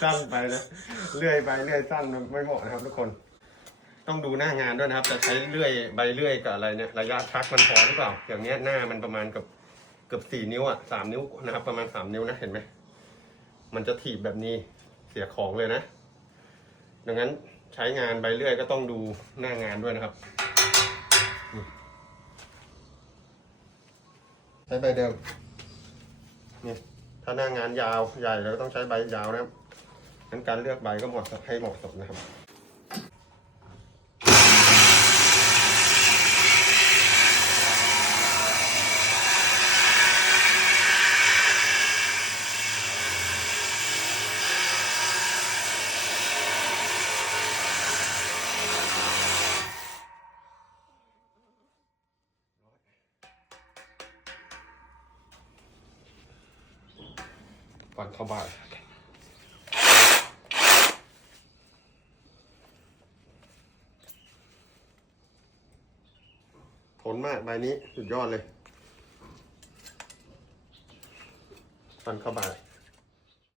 สั้นไปนะเลื่อยไปเลื่อยสั้นมันไม่เหมาะนะครับ ทุกคน ต้องดูหน้างานด้วยนะครับจะใช้เลื่อยใบเลื่อยกับอะไรเนี่ยระยะชักมันพอหรือเปล่า อย่างเนี้ยหน้ามันประมาณกับเกือบสี่นิ้วอะสามนิ้วนะครับ ประมาณสามนิ้วนะเห็นไหมมันจะถีบแบบนี้เสียของเลยนะ ดังนั้นใช้งานใบเลื่อยก็ต้องดูหน้างานด้วยนะครับใช้ใบเดิมนี่ถ้าหน้างานยาวใหญ่เราก็ต้องใช้ใบยาวนะครับ งั้นการเลือกใบก็เหมาะให้เหมาะสมนะครับก่อนเข้าบ้าน ทนมากใบนี้สุดยอดเลย ฟันเข้าบ้าน